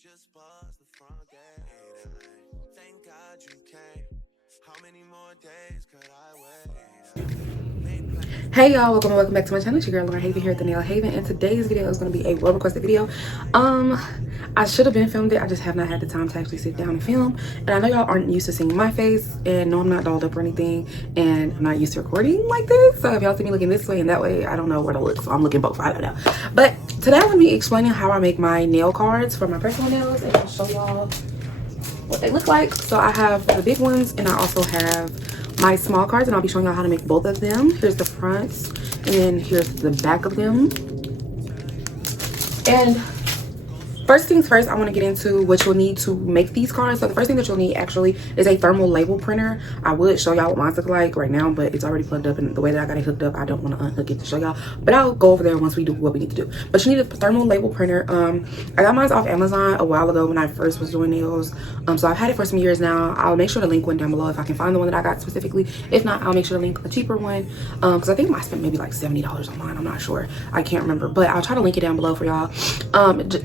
just buzzed the front gate. Thank God you came. How many more days could I wait? Hey y'all, welcome back to my channel. It's your girl Lauren Haven here at the Nail Haven, and today's video is going to be a well requested video. I should have been filmed it, I just have not had the time to actually sit down and film. And I know y'all aren't used to seeing my face, and no, I'm not dolled up or anything, and I'm not used to recording like this. So if y'all see me looking this way and that way, I don't know where to look, so I'm looking both. I don't know. But today I'm going to be explaining how I make my nail cards for my personal nails, and I'll show y'all what they look like. So I have the big ones, and I also have my small cards, and I'll be showing y'all how to make both of them. Here's the fronts, and then here's the back of them. And first things first, I want to get into what you'll need to make these cards. So the first thing that you'll need actually is a thermal label printer. I would show y'all what mine look like right now, but it's already plugged up, and the way that I got it hooked up, I don't want to unhook it to show y'all. But I'll go over there once we do what we need to do. But you need a thermal label printer. I got mine off Amazon a while ago when I first was doing nails. So I've had it for some years now. I'll make sure to link one down below if I can find the one that I got specifically. If not, I'll make sure to link a cheaper one. Because I think I spent maybe like $70 on mine. I'm not sure. I can't remember, but I'll try to link it down below for y'all.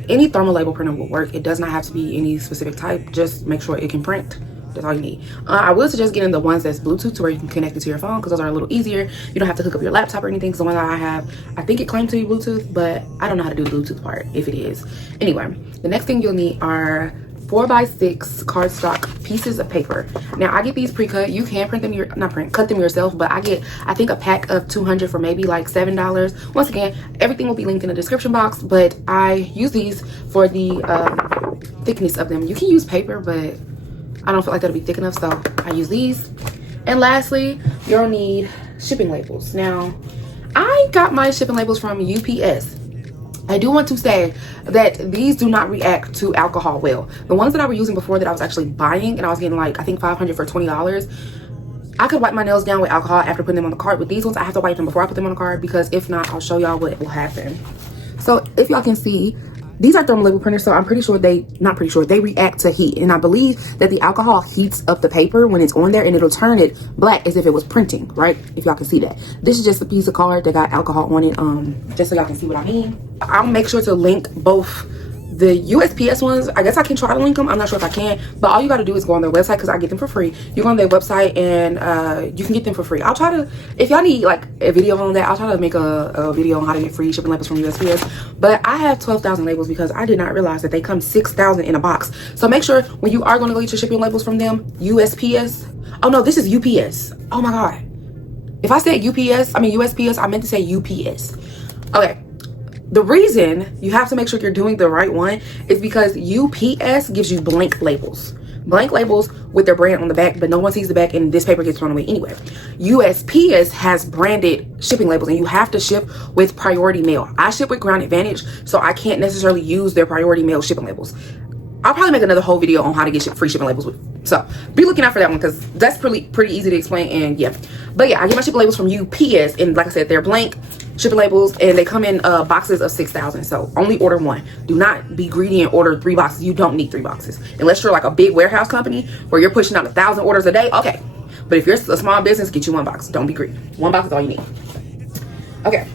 Any thermal label printer will work. It does not have to be any specific type. Just make sure it can print. That's all you need. I would suggest getting the ones that's Bluetooth to where you can connect it to your phone, because those are a little easier. You don't have to hook up your laptop or anything. Because the one that I have, I think it claimed to be Bluetooth, but I don't know how to do the Bluetooth part if it is. Anyway, the next thing you'll need are 4x6 cardstock pieces of paper. Now I get these pre-cut. You can print them, cut them yourself, but I think a pack of 200 for maybe like $7. Once again, everything will be linked in the description box, but I use these for the thickness of them. You can use paper, but I don't feel like that'll be thick enough, so I use these. And lastly, you'll need shipping labels. Now I got my shipping labels from UPS. I do want to say that these do not react to alcohol well. The ones that I was using before that I was actually buying, and I was getting like, I think 500 for $20. I could wipe my nails down with alcohol after putting them on the card. With these ones, I have to wipe them before I put them on the card, because if not, I'll show y'all what will happen. So if y'all can see, these are thermal label printers, so I'm pretty sure they react to heat. And I believe that the alcohol heats up the paper when it's on there, and it'll turn it black as if it was printing, right? If y'all can see that. This is just a piece of card that got alcohol on it, just so y'all can see what I mean. I'll make sure to link both the USPS ones. I guess I can try to link them. I'm not sure if I can, but all you got to do is go on their website, because I get them for free. You go on their website and you can get them for free. I'll try to, if y'all need like a video on that, I'll try to make a video on how to get free shipping labels from USPS. But I have 12,000 labels because I did not realize that they come 6,000 in a box. So make sure when you are going to go get your shipping labels from them, USPS. Oh no, this is UPS. Oh my God. If I said USPS, I meant to say UPS. Okay. The reason you have to make sure you're doing the right one is because UPS gives you blank labels. Blank labels with their brand on the back, but no one sees the back, and this paper gets thrown away anyway. USPS has branded shipping labels, and you have to ship with priority mail. I ship with Ground Advantage, so I can't necessarily use their priority mail shipping labels. I'll probably make another whole video on how to get free shipping labels with. So be looking out for that one, because that's pretty easy to explain. And yeah, but yeah, I get my shipping labels from UPS, and like I said, they're blank shipping labels, and they come in boxes of 6,000. So only order one. Do not be greedy and order 3 boxes. You don't need 3 boxes unless you're like a big warehouse company where you're pushing out 1,000 orders a day. Okay, but if you're a small business, get you 1 box. Don't be greedy. 1 box is all you need. Okay.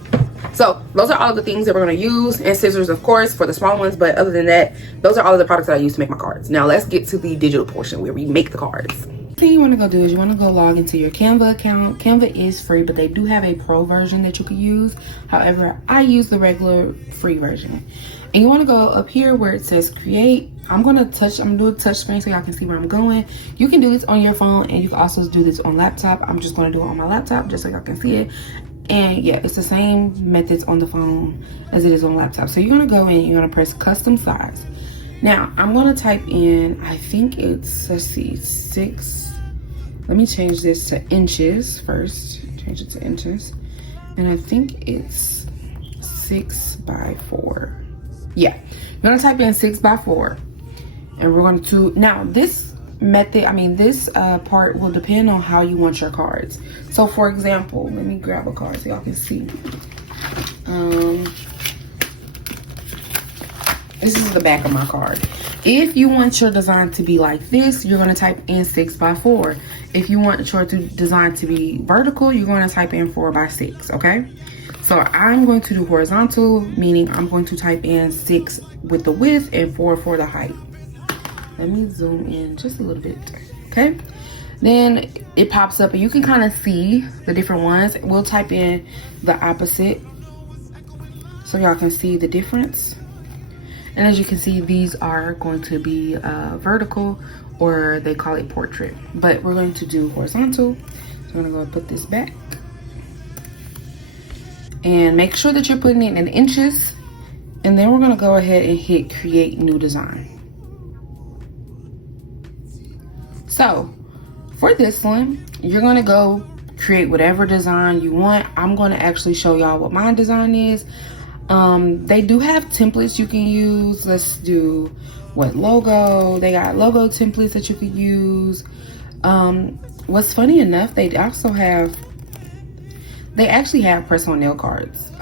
So those are all of the things that we're going to use, and scissors, of course, for the small ones. But other than that, those are all of the products that I use to make my cards. Now let's get to the digital portion where we make the cards. The thing you want to go do is you want to go log into your Canva account. Canva is free, but they do have a pro version that you can use. However, I use the regular free version. And you want to go up here where it says create. I'm going to do a touch screen so y'all can see where I'm going. You can do this on your phone, and you can also do this on laptop. I'm just going to do it on my laptop just so y'all can see it. And yeah, it's the same methods on the phone as it is on laptop. So you're going to go in, you're going to press custom size. Now I'm going to type in, I think it's, let's see, 6. Let me change this to inches first. Change it to inches. And I think it's 6 by 4. Yeah, you're going to type in 6 by 4. And we're going to, now this method, this part will depend on how you want your cards. So for example, let me grab a card so y'all can see. This is the back of my card. If you want your design to be like this, you're going to type in 6 by 4. If you want your design to be vertical, you're going to type in 4 by 6. Okay, So I'm going to do horizontal, meaning I'm going to type in 6 with the width and 4 for the height. Let me zoom in just a little bit. Okay, then it pops up and you can kind of see the different ones. We'll type in the opposite so y'all can see the difference. And as you can see, these are going to be vertical, or they call it portrait, but we're going to do horizontal. So I'm gonna go and put this back and make sure that you're putting it in inches, and then we're gonna go ahead and hit create new design. So for this one, you're gonna go create whatever design you want. I'm gonna actually show y'all what my design is. They do have templates you can use. Let's do what logo. They got logo templates that you could use. What's funny enough, they actually have press on nail cards.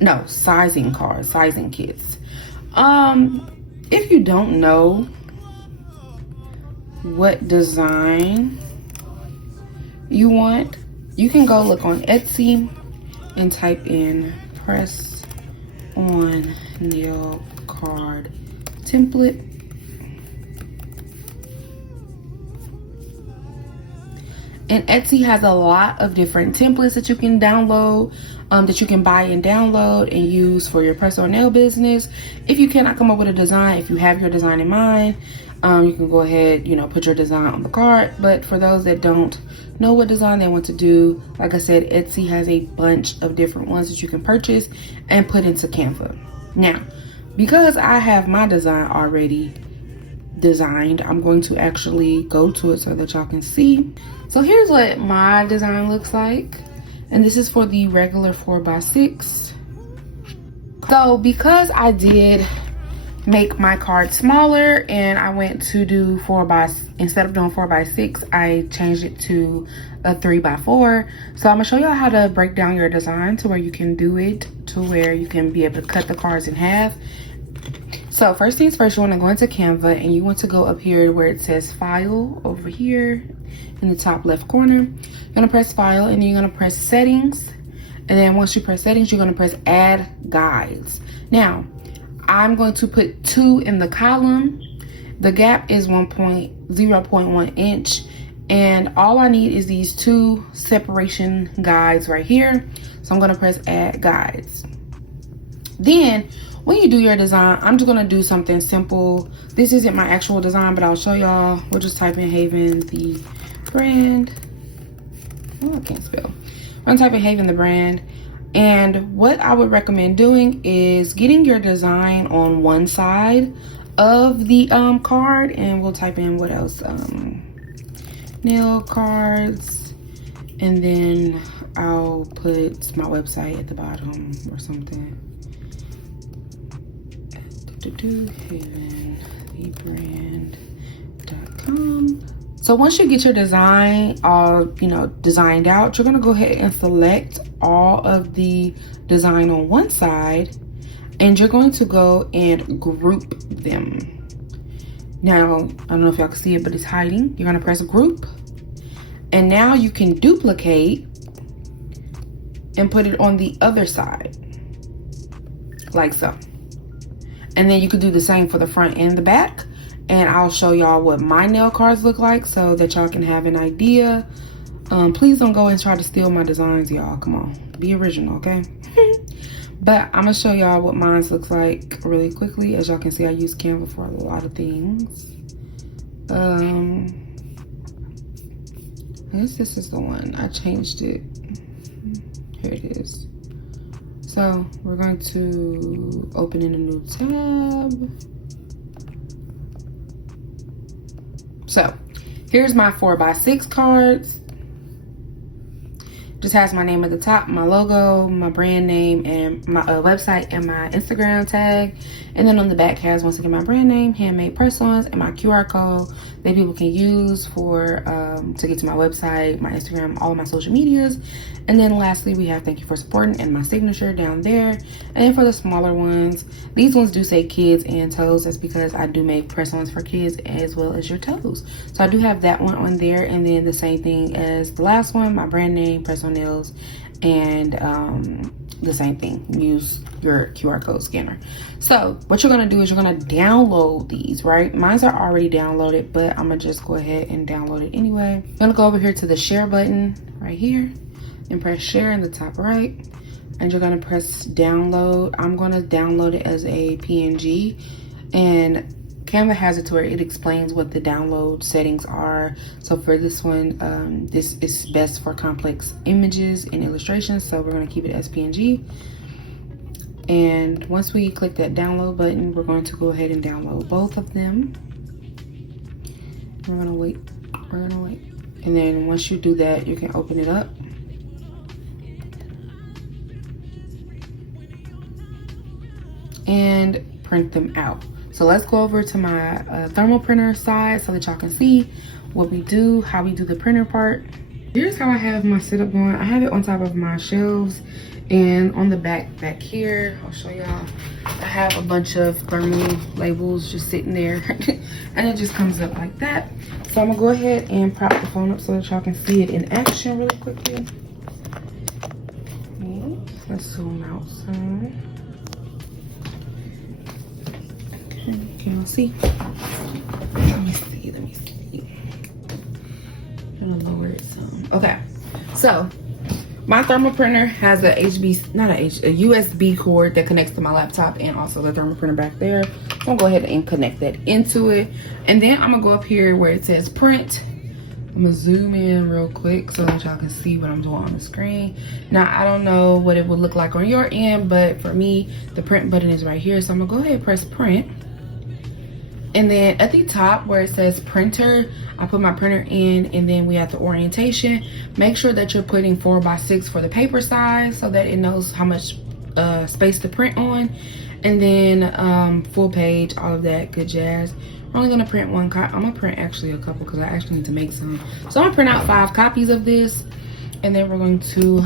No, sizing cards, sizing kits. If you don't know what design you want, you can go look on Etsy and type in press on nail card template. And Etsy has a lot of different templates that you can download, that you can buy and download and use for your press on nail business. If you cannot come up with a design, if you have your design in mind, you can go ahead, put your design on the card. But for those that don't know what design they want to do, like I said, Etsy has a bunch of different ones that you can purchase and put into Canva. Now, because I have my design already designed, I'm going to actually go to it so that y'all can see. So here's what my design looks like, and this is for the regular 4x6. So because I did make my card smaller and I went to do instead of doing 4x6, I changed it to a 3x4. So I'm gonna show y'all how to break down your design to where you can do it to where you can be able to cut the cards in half. So first things first, you want to go into Canva and you want to go up here where it says file over here in the top left corner. You're gonna press file and then you're gonna press settings, and then once you press settings, you're gonna press add guides. Now I'm going to put 2 in the column. The gap is 0.1 inch, and all I need is these 2 separation guides right here. So I'm gonna press add guides. Then when you do your design, I'm just gonna do something simple. This isn't my actual design, but I'll show y'all. We'll just type in Haventhebrand. Oh, I can't spell. I'm gonna type in Haventhebrand. And what I would recommend doing is getting your design on one side of the card, and we'll type in what else, nail cards, and then I'll put my website at the bottom or something. Haventhebrand.com. So once you get your design all designed out, you're gonna go ahead and select all of the design on one side, and you're going to go and group them. Now, I don't know if y'all can see it, but it's hiding. You're gonna press group, and now you can duplicate and put it on the other side, like so. And then you could do the same for the front and the back. And I'll show y'all what my nail cards look like so that y'all can have an idea. Please don't go and try to steal my designs, y'all. Come on, be original, okay? But I'm gonna show y'all what mine looks like really quickly. As y'all can see, I use Canva for a lot of things. I guess this is the one. I changed it. Here it is. So we're going to open in a new tab. So here's my 4x6 cards. Just has my name at the top, my logo, my brand name, and my website and my Instagram tag. And then on the back has, once again, my brand name, handmade press-ons, and my QR code that people can use for to get to my website, my Instagram, all of my social medias. And then lastly, we have thank you for supporting and my signature down there. And then for the smaller ones, these ones do say kids and toes. That's because I do make press-ons for kids as well as your toes. So I do have that one on there. And then the same thing as the last one, my brand name, press-on nails, and the same thing, use your QR code scanner. So what you're gonna do is you're gonna download these, right? Mine's are already downloaded, but I'm gonna just go ahead and download it anyway. I'm gonna go over here to the share button right here and press share in the top right, and you're gonna press download. I'm gonna download it as a PNG, and Canva has it to where it explains what the download settings are. So for this one, this is best for complex images and illustrations. So we're gonna keep it as PNG. And once we click that download button, we're going to go ahead and download both of them. We're gonna wait. And then once you do that, you can open it up. And print them out. So let's go over to my thermal printer side so that y'all can see what we do, how we do the printer part. Here's how I have my setup going. I have it on top of my shelves, and on the back here, I'll show y'all, I have a bunch of thermal labels just sitting there and it just comes up like that. So I'm gonna go ahead and prop the phone up so that y'all can see it in action really quickly. Let's zoom out some. Can y'all see? Let me see. I'm gonna lower it some. Okay, so my thermal printer has a USB cord that connects to my laptop, and also the thermal printer back there. So I'm gonna go ahead and connect that into it, and then I'm gonna go up here where it says print. I'm gonna zoom in real quick so that y'all can see what I'm doing on the screen. Now, I don't know what it would look like on your end, but for me, the print button is right here. So I'm gonna go ahead and press print. And then at the top where it says printer, I put my printer in, and then we have the orientation. Make sure that you're putting 4x6 for the paper size so that it knows how much space to print on. And then full page, all of that good jazz. We're only gonna print one copy. I'm gonna print actually a couple because I actually need to make some. So I'm gonna print out 5 copies of this, and then we're going to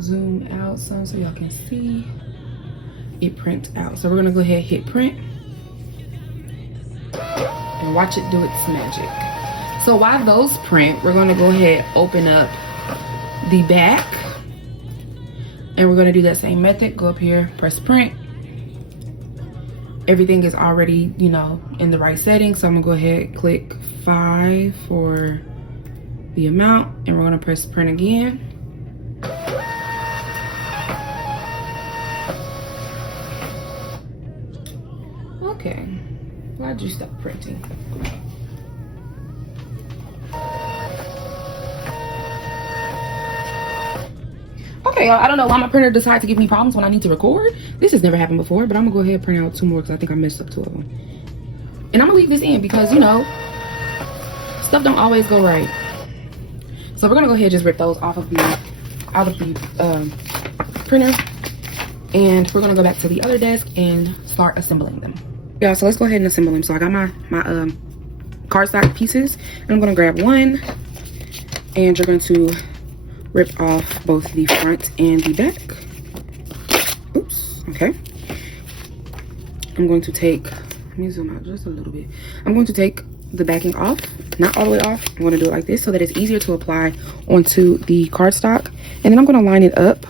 zoom out some so y'all can see it print out. So we're gonna go ahead and hit print and watch it do its magic. So while those print, we're gonna go ahead and open up the back, and we're gonna do that same method. Go up here, press print. Everything is already, you know, in the right setting. So I'm gonna go ahead and click 5 for the amount, and we're gonna press print again. Okay, why'd you stop printing? Okay, y'all, I don't know why my printer decided to give me problems when I need to record. This has never happened before, but I'm gonna go ahead and print out 2 more because I think I messed up 2 of them. And I'm gonna leave this in because, you know, stuff don't always go right. So we're gonna go ahead and just rip those out of the printer, and we're gonna go back to the other desk and start assembling them. Yeah, so let's go ahead and assemble them. So I got my cardstock pieces, and I'm gonna grab one, and you're going to rip off both the front and the back. Oops, okay. I'm going to take, let me zoom out just a little bit. I'm going to take the backing off, not all the way off. I'm going to do it like this so that it's easier to apply onto the cardstock. And then I'm going to line it up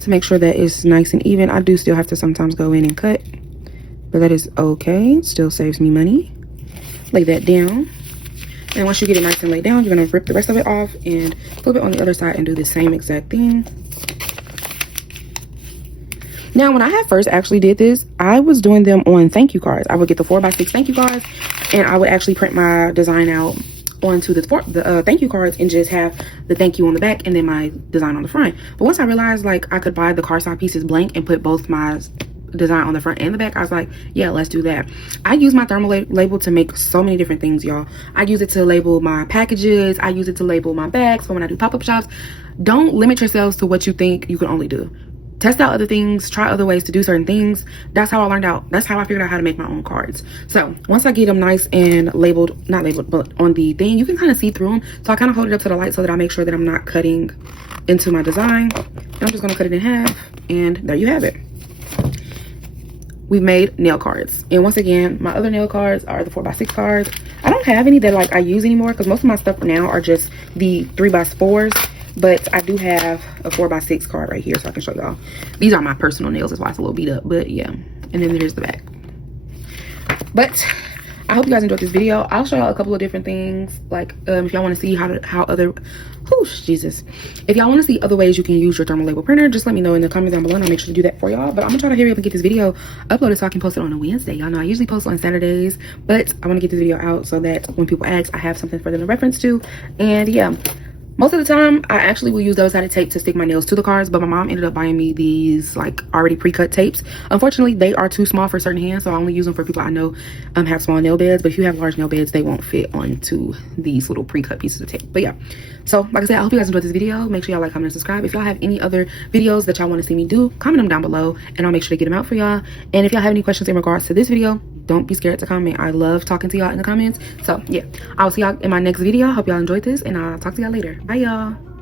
to make sure that it's nice and even. I do still have to sometimes go in and cut, but that is okay. It still saves me money. Lay that down. And once you get it nice and laid down, you're gonna rip the rest of it off and flip it on the other side and do the same exact thing. Now, when I had first actually did this, I was doing them on thank you cards. I would get the 4x6 thank you cards, and I would actually print my design out onto the thank you cards and just have the thank you on the back and then my design on the front. But once I realized like I could buy the cardstock pieces blank and put both my design on the front and the back, I was like, yeah, let's do that. I use my thermal label to make so many different things, y'all. I use it to label my packages. I use it to label my bags for when I do pop-up shops. Don't limit yourselves to what you think you can only do. Test out other things, try other ways to do certain things. That's how I learned out. That's how I figured out how to make my own cards. So once I get them nice and labeled, not labeled, but on the thing, you can kind of see through them. So I kind of hold it up to the light so that I make sure that I'm not cutting into my design. And I'm just gonna cut it in half, and there you have it. We've made nail cards, and once again, my other nail cards are the 4x6 cards. I don't have any that like I use anymore because most of my stuff now are just the 3x4s, But I do have a 4x6 card right here, so I can show y'all. These are my personal nails, that's why it's a little beat up, but yeah. And then there's the back. But I hope you guys enjoyed this video. I'll show y'all a couple of different things, like if y'all want to see how other Jesus, if y'all want to see other ways you can use your thermal label printer, just let me know in the comments down below, and I'll make sure to do that for y'all. But I'm gonna try to hurry up and get this video uploaded so I can post it on a Wednesday. Y'all know I usually post on Saturdays, but I want to get this video out so that when people ask, I have something for them to reference to. And yeah, most of the time I actually will use double-sided tape to stick my nails to the cards, but my mom ended up buying me these like already pre-cut tapes. Unfortunately, they are too small for certain hands, so I only use them for people I know have small nail beds. But if you have large nail beds, they won't fit onto these little pre-cut pieces of tape. But yeah, so like I said, I hope you guys enjoyed this video. Make sure y'all like, comment, and subscribe. If y'all have any other videos that y'all want to see me do, comment them down below and I'll make sure to get them out for y'all. And if y'all have any questions in regards to this video, don't be scared to comment. I love talking to y'all in the comments. So yeah, I'll see y'all in my next video. Hope y'all enjoyed this, and I'll talk to y'all later. Bye y'all.